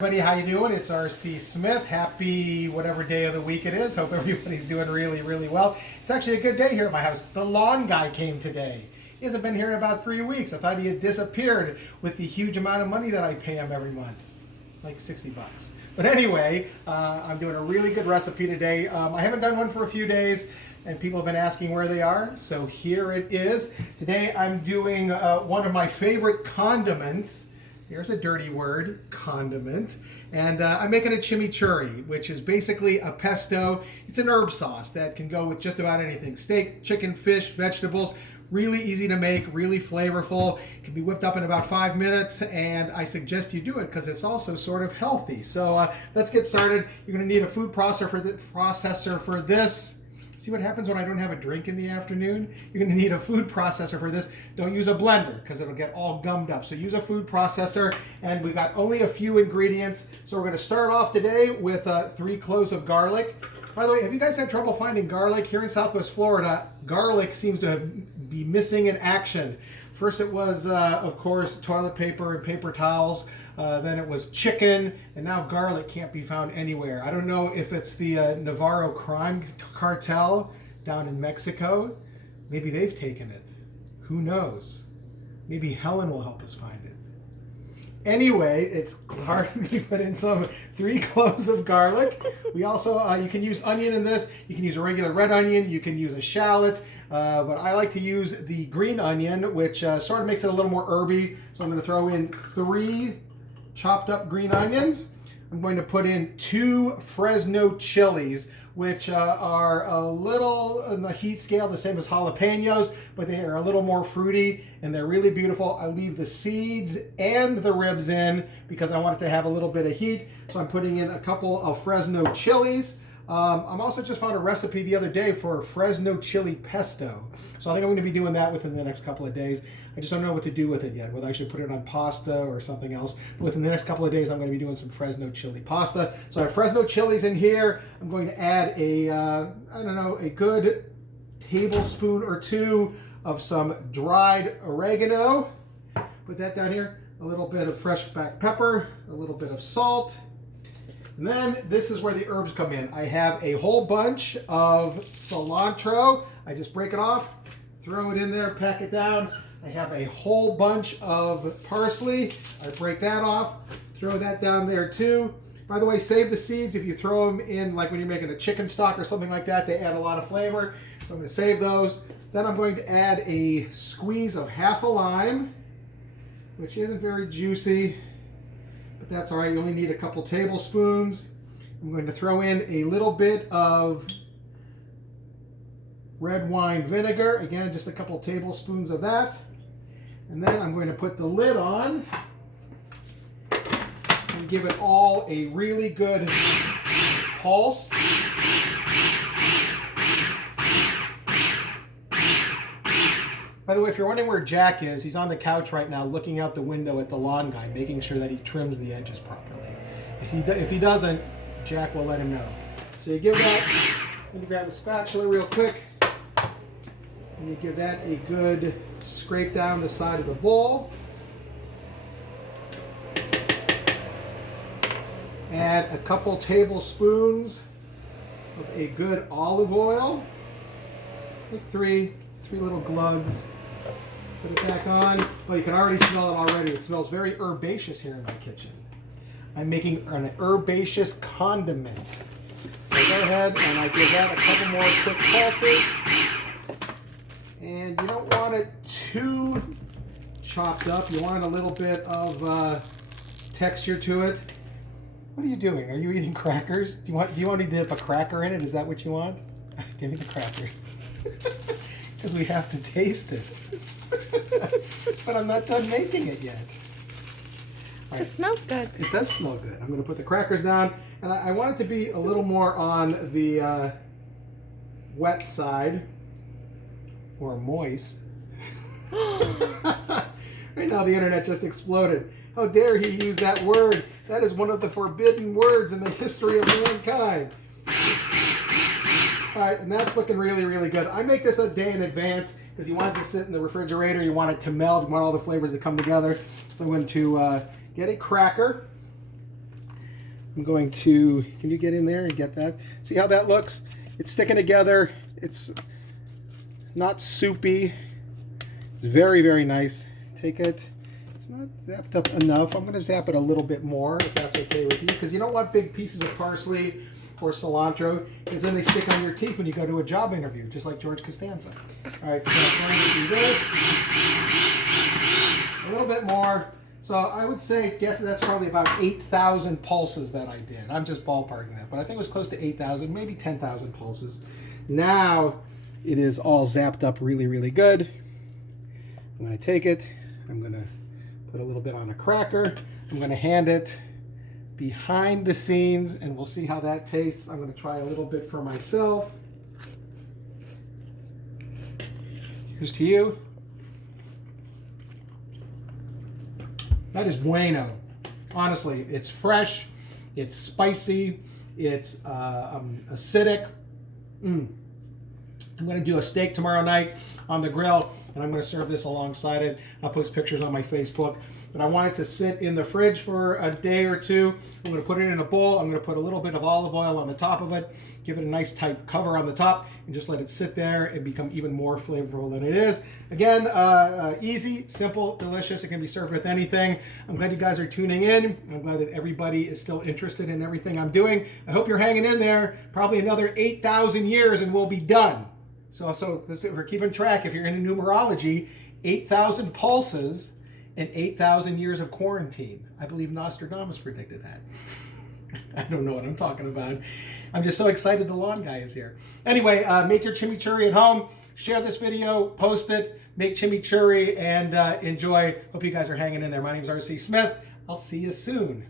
Everybody, how you doing? It's R.C. Smith. Happy whatever day of the week it is. Hope everybody's doing really, really well. It's actually a good day here at my house. The lawn guy came today. He hasn't been here in about 3 weeks. I thought he had disappeared with the huge amount of money that I pay him every month, like 60 bucks. But anyway, I'm doing a really good recipe today. I haven't done one for a few days, and people have been asking where they are, so here it is. Today I'm doing one of my favorite condiments. Here's a dirty word, condiment. And I'm making a chimichurri, which is basically a pesto. It's an herb sauce that can go with just about anything. Steak, chicken, fish, vegetables. Really easy to make, really flavorful. It can be whipped up in about 5 minutes, and I suggest you do it because it's also sort of healthy. So let's get started. You're going to need a food processor for this. See what happens when I don't have a drink in the afternoon? You're going to need a food processor for this. Don't use a blender because it'll get all gummed up. So use a food processor, and we've got only a few ingredients. So we're going to start off today with 3 cloves of garlic. By the way, have you guys had trouble finding garlic? Here in Southwest Florida, garlic seems to be missing in action. First it was, of course, toilet paper and paper towels. Then it was chicken, and now garlic can't be found anywhere. I don't know if it's the Navarro crime cartel down in Mexico. Maybe they've taken it. Who knows? Maybe Helen will help us find it. Anyway, it's hard to put in some 3 cloves of garlic. We also, you can use onion in this. You can use a regular red onion. You can use a shallot. But I like to use the green onion, which sort of makes it a little more herby. So I'm going to throw in 3 chopped up green onions. I'm going to put in 2 Fresno chilies, which are a little on the heat scale, the same as jalapenos, but they are a little more fruity and they're really beautiful. I leave the seeds and the ribs in because I want it to have a little bit of heat. So I'm putting in a couple of Fresno chilies. I'm also just found a recipe the other day for Fresno chili pesto. So I think I'm going to be doing that within the next couple of days. I just don't know what to do with it yet, whether I should put it on pasta or something else. But within the next couple of days, I'm going to be doing some Fresno chili pasta. So I have Fresno chilies in here. I'm going to add a good tablespoon or 2 of some dried oregano. Put that down here. A little bit of fresh black pepper, a little bit of salt. And then this is where the herbs come in. I have a whole bunch of cilantro. I just break it off, throw it in there, pack it down. I have a whole bunch of parsley. I break that off, throw that down there too. By the way, save the seeds. If you throw them in, like when you're making a chicken stock or something like that, they add a lot of flavor. So I'm going to save those. Then I'm going to add a squeeze of half a lime, which isn't very juicy. But that's all right, you only need a couple tablespoons. I'm going to throw in a little bit of red wine vinegar. Again, just a couple tablespoons of that. And then I'm going to put the lid on and give it all a really good pulse. By the way, if you're wondering where Jack is, he's on the couch right now looking out the window at the lawn guy, making sure that he trims the edges properly. If he doesn't, Jack will let him know. So you give that, then you grab a spatula real quick, and you give that a good scrape down the side of the bowl. Add a couple tablespoons of a good olive oil, like 3 little glugs. Put it back on. Well, you can already smell it already. It smells very herbaceous here in my kitchen. I'm making an herbaceous condiment. So go ahead and I give that a couple more quick pulses. And you don't want it too chopped up. You want a little bit of texture to it. What are you doing? Are you eating crackers? Do you want to dip a cracker in it? Is that what you want? Give me the crackers. Because we have to taste it. But I'm not done making it yet. It just smells good. It does smell good. I'm going to put the crackers down. And I want it to be a little more on the wet side. Or moist. Right now the internet just exploded. How dare he use that word? That is one of the forbidden words in the history of mankind. All right, and that's looking really, really good. I make this a day in advance because you want it to sit in the refrigerator. You want it to meld. You want all the flavors to come together. So I'm going to get a cracker. I'm going to, can you get in there and get that? See how that looks? It's sticking together. It's not soupy. It's very, very nice. Take it. It's not zapped up enough. I'm going to zap it a little bit more, if that's okay with you, because you don't want big pieces of parsley or cilantro, because then they stick on your teeth when you go to a job interview, just like George Costanza. All right, so I'm going to do this. A little bit more. So I would say, guess that's probably about 8,000 pulses that I did. I'm just ballparking that, but I think it was close to 8,000, maybe 10,000 pulses. Now it is all zapped up really, really good. I'm going to take it. I'm going to put a little bit on a cracker. I'm going to hand it behind the scenes, and we'll see how that tastes. I'm going to try a little bit for myself. Here's to you. That is bueno. Honestly, it's fresh, it's spicy, it's acidic. I'm going to do a steak tomorrow night on the grill, and I'm going to serve this alongside it. I'll post pictures on my Facebook. But I want it to sit in the fridge for a day or two. I'm going to put it in a bowl. I'm going to put a little bit of olive oil on the top of it, give it a nice tight cover on the top, and just let it sit there and become even more flavorful than it is. Again, easy, simple, delicious. It can be served with anything. I'm glad you guys are tuning in. I'm glad that everybody is still interested in everything I'm doing. I hope you're hanging in there. Probably another 8,000 years and we'll be done. So if we're keeping track, if you're into numerology, 8,000 pulses and 8,000 years of quarantine. I believe Nostradamus predicted that. I don't know what I'm talking about. I'm just so excited the lawn guy is here. Anyway, make your chimichurri at home. Share this video, post it, make chimichurri, and enjoy. Hope you guys are hanging in there. My name is R.C. Smith. I'll see you soon.